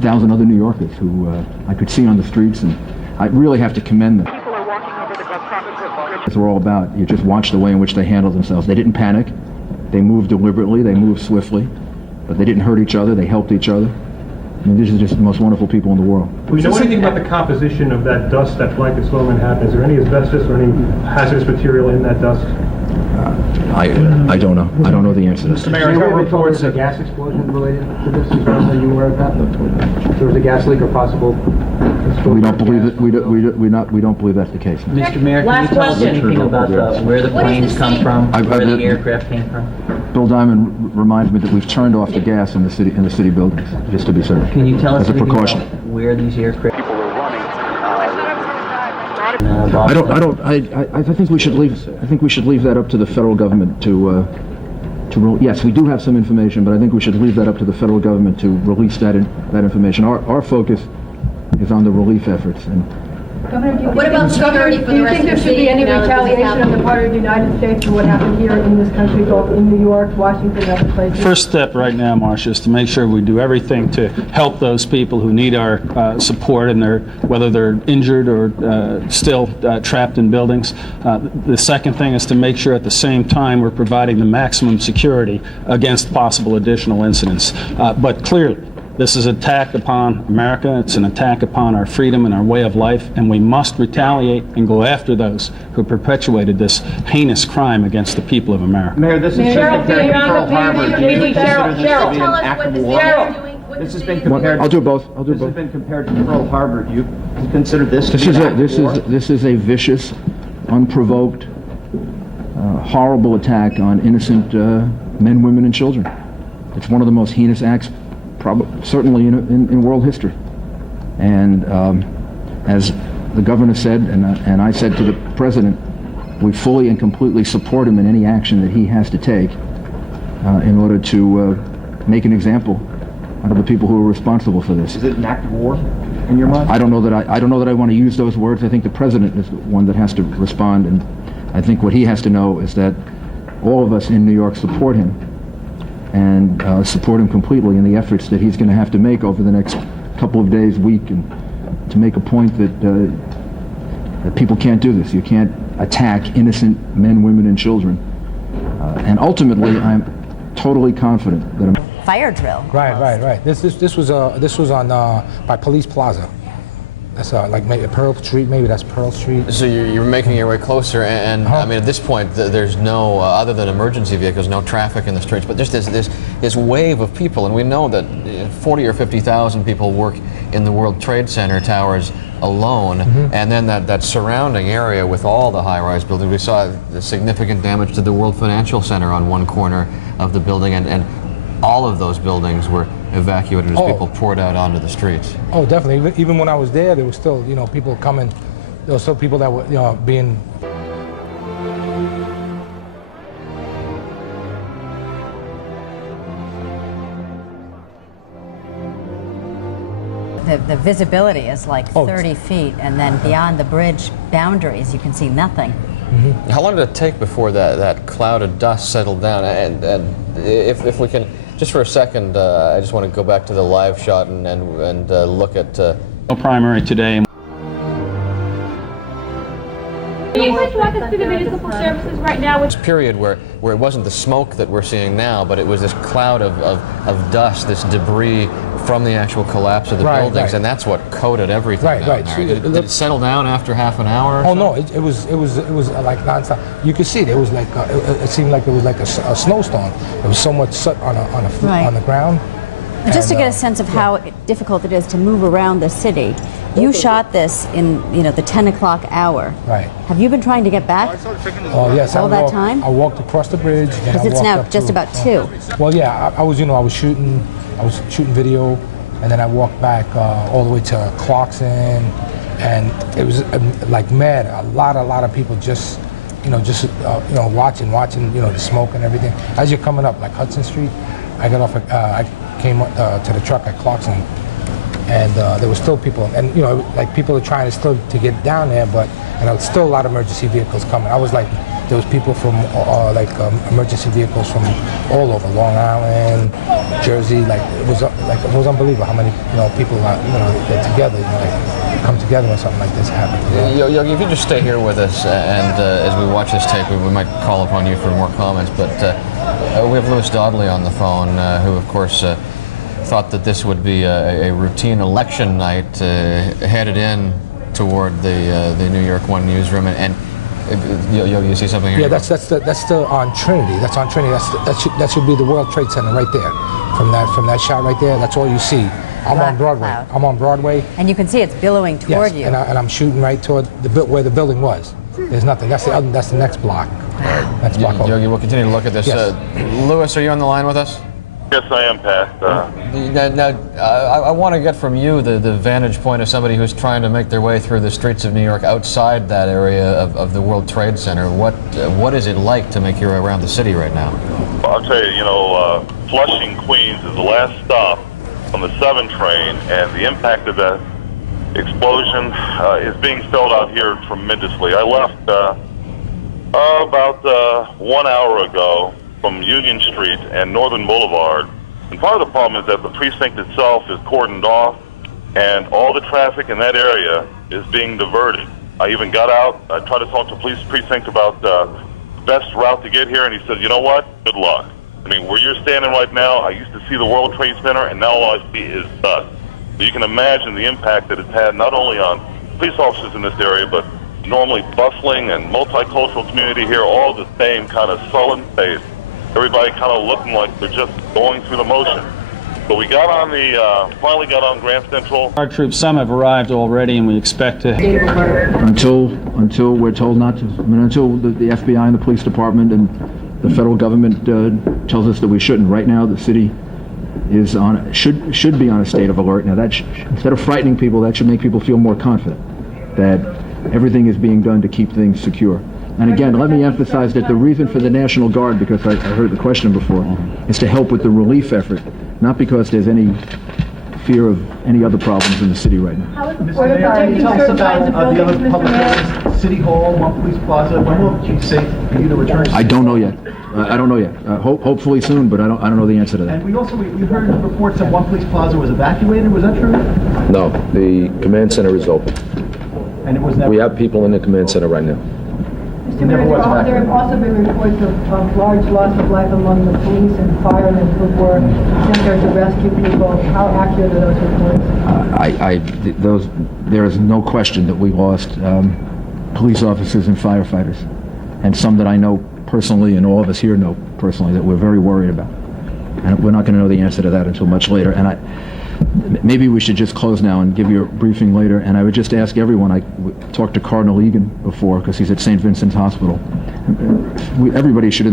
10,000 other New Yorkers who I could see on the streets, and I really have to commend them. People are walking over the crosswalk. It's all about. You just watch the way in which they handled themselves. They didn't panic. They moved deliberately. They moved swiftly, but they didn't hurt each other. They helped each other. I mean, these are just the most wonderful people in the world. Do we know anything about the composition of that dust that blankets low Manhattan? Is there any asbestos or any hazardous material in that dust? I don't know. I don't know the answer to this. Mr. Mayor, I got reports a gas explosion related to this. Are you aware of that? There was a gas leak or possible explosion. We don't believe it. We don't believe that's the case. No. Mr. Mayor, can you tell us anything about where the planes come from, where the aircraft came from? Bill Diamond reminds me that we've turned off the gas in the city buildings, just to be certain. Can you tell us as a anything precaution about where these aircraft? People are running. I think we should leave. I think we should leave that up to the federal government to. Yes, we do have some information, but I think we should leave that up to the federal government to release that information. Our focus is on the relief efforts. And what about security for the rest of the city? Do you think there should be any retaliation on the part of the United States for what happened here in this country, both in New York, Washington, and other places? First step right now, Marcia, is to make sure we do everything to help those people who need our support, and whether they're injured or still trapped in buildings. The second thing is to make sure at the same time we're providing the maximum security against possible additional incidents. But clearly, this is an attack upon America. It's an attack upon our freedom and our way of life, and we must retaliate and go after those who perpetuated this heinous crime against the people of America. Mayor, this is compared to Pearl Harbor. Do you consider this to be an act of war? This has been compared. I'll do both. This has been compared to Pearl Harbor. Do you consider this to This be is an a act of war? this is a vicious, unprovoked, horrible attack on innocent men, women, and children. It's one of the most heinous acts, certainly in world history. And as the governor said, and I said to the president, we fully and completely support him in any action that he has to take in order to make an example out of the people who are responsible for this. Is it an act of war in your mind? I don't know that I want to use those words. I think the president is the one that has to respond, and I think what he has to know is that all of us in New York support him, and support him completely in the efforts that he's going to have to make over the next couple of days, week, and to make a point that people can't do this. You can't attack innocent men, women, and children. And ultimately, I'm totally confident that fire drill. Right. This was on by Police Plaza. That's like maybe Pearl Street. Maybe that's Pearl Street. So you're making your way closer, and I mean, at this point, there's no other than emergency vehicles, no traffic in the streets. But just this wave of people, and we know that 40 or 50,000 people work in the World Trade Center towers alone, and then that surrounding area with all the high-rise buildings. We saw the significant damage to the World Financial Center on one corner of the building, and all of those buildings were evacuated as people poured out onto the streets. Oh, definitely. Even when I was there was still, people coming. There were still people that were, being. The visibility is like 30 feet, and then beyond the bridge boundaries, you can see nothing. How long did it take before that cloud of dust settled down? And if we can, just for a second, I just want to go back to the live shot and look at... No primary today. Can you just walk us through the municipal services right now? This period where it wasn't the smoke that we're seeing now, but it was this cloud of dust, this debris from the actual collapse of the buildings, and that's what coated everything down there. Did it settle down after half an hour or so? No, it was like nonstop. You could see there was like it seemed like it was like a snowstorm. There was so much soot on the ground. Just to get a sense of how difficult it is to move around the city, you shot this in the 10 o'clock hour. Right. Have you been trying to get back? Oh yes. All that time? I walked across the bridge. Because it's now just about 2. Well, yeah, I was shooting video, and then I walked back all the way to Clarkson, and it was like mad. A lot of people just watching, the smoke and everything. As you're coming up, like Hudson Street, I got off. I came to the truck at Clarkson, and there were still people, and people are trying to get down there, and still a lot of emergency vehicles coming. I was like there was people from emergency vehicles from all over Long Island, Jersey. It was unbelievable how many people they're together. Come together when something like this happens. Yogi, if you just stay here with us, and as we watch this tape, we might call upon you for more comments. But we have Lewis Dodley on the phone, who, of course, thought that this would be a routine election night, headed in toward the New York One newsroom. And Yogi, you see something here? Yeah, that's on Trinity. That's on Trinity. That should be the World Trade Center right there. From that shot right there, that's all you see. I'm on Broadway. Cloud. I'm on Broadway. And you can see it's billowing toward you. And I'm shooting right toward where the building was. There's nothing. That's the next block. Next block over. Yogi, we'll continue to look at this. Yes. Lewis, are you on the line with us? Yes, I am, Pat. I want to get from you the vantage point of somebody who's trying to make their way through the streets of New York outside that area of the World Trade Center. What is it like to make your way around the city right now? I'll tell you, Flushing, Queens is the last stop on the 7 train, and the impact of that explosion is being felt out here tremendously. I left about 1 hour ago from Union Street and Northern Boulevard, and part of the problem is that the precinct itself is cordoned off, and all the traffic in that area is being diverted. I even got out, I tried to talk to police precinct about the best route to get here, and he said, you know what, good luck. I mean, where you're standing right now, I used to see the World Trade Center, and now all I see is dust. So you can imagine the impact that it's had not only on police officers in this area, but normally bustling and multicultural community here, all the same kind of sullen face. Everybody kind of looking like they're just going through the motion. But we got on finally got on Grand Central. Our troops, some have arrived already, and we expect to. Until we're told not to. I mean, until the FBI and the police department and the federal government tells us that we shouldn't. Right now, the city is should be on a state of alert. Now, instead of frightening people, that should make people feel more confident that everything is being done to keep things secure. And again, let me emphasize that the reason for the National Guard, because I heard the question before, is to help with the relief effort, not because there's any fear of any other problems in the city right now. How is the Port Authority Tell us certain about kinds of the buildings, other public Mr. Mayor? buildings, City Hall, One Police Plaza. When will you say for you to return? I don't know yet. I don't know yet. Hopefully soon, but I don't know the answer to that. And we heard reports that One Police Plaza was evacuated. Was that true? No, the command center is open. And it was never. We have people in the command center right now. Mr. Mayor, there have also been reports of large loss of life among the police and firemen who were sent there to rescue people. How accurate are those reports? There is no question that we lost police officers and firefighters, and some that I know personally, and all of us here know personally, that we're very worried about. And we're not going to know the answer to that until much later. And maybe we should just close now and give you a briefing later. And I would just ask everyone, I talked to Cardinal Egan before, because he's at St. Vincent's Hospital. Everybody should in their